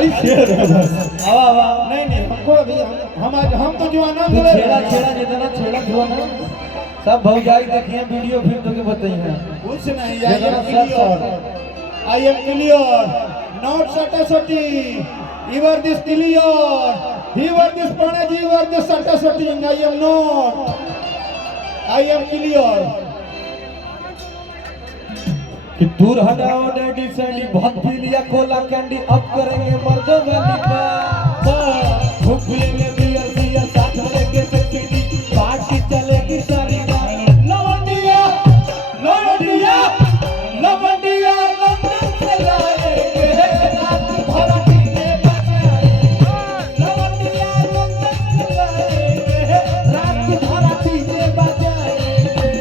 खाली शेर है बस। आवा आवा नहीं नहीं हमको अभी हम तो जवाना तू बोले छेड़ा छेड़ा जितना छेड़ा हुआ ना सब भौजाई देखिए वीडियो फिर तो के बताइए कुछ नहीं आई एम क्लियर नॉट सटासटी इवर दिस क्लियर हिवर दिस पणजी इवर दिस सटासटी I am not I am clear कि दूर हटाओ डैडी सैंडी बहुत पी लिया कोला कैंडी अब करेंगे मर्दों वाली बात भूख लेंगे बियर बियर साथ में लेके सेक्सी पार्टी चलेगी सारी रात लवंडिया लवंडिया लवंडिया लंदन से लाएंगे रात भर डीजे बजाएंगे लवंडिया लंदन से लाएंगे रात भर डीजे बजाएंगे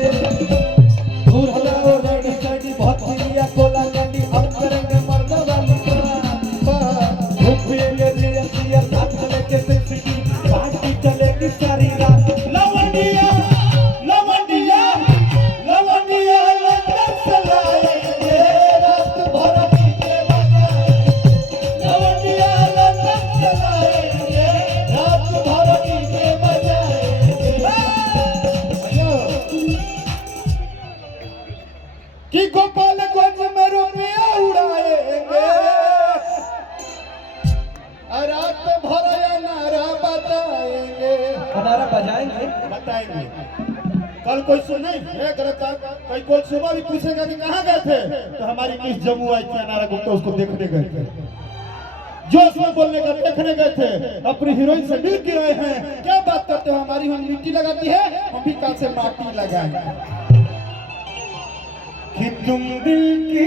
दूर हटाओ डैडी सैंडी बहुत पी लिया कोला कैंडी अब करेंगे मर्दों वाली बात भूख लेंगे बियर बियर साथ में लेके सेक्सी पार्टी चलेगी सारी रात लवंडिया लवंडिया लवंडिया लंदन से लाएंगे रात भर डीजे बजाएंगे लवंडिया लंदन से लाएंगे रात भर डीजे बजाएंगे कि गोपालगंज में रुपया उड़ाएंगे रात भर या नारा बताएंगे हमारा बजाएंगे बताएंगे कल कोई सुने कोई कोई सुबह भी पूछेगा कि कहाँ गए थे तो हमारी मिस जम्मू आई थी अनारा गुप्ता उसको देखने गए थे जो उसमें बोलने का देखने गए थे अपनी हीरोइन से मिल के आए हैं क्या बात करते हो हमारी हम मिट्टी लगाती है हम भी कल से माटी लगाएंगे कि तुम दिल की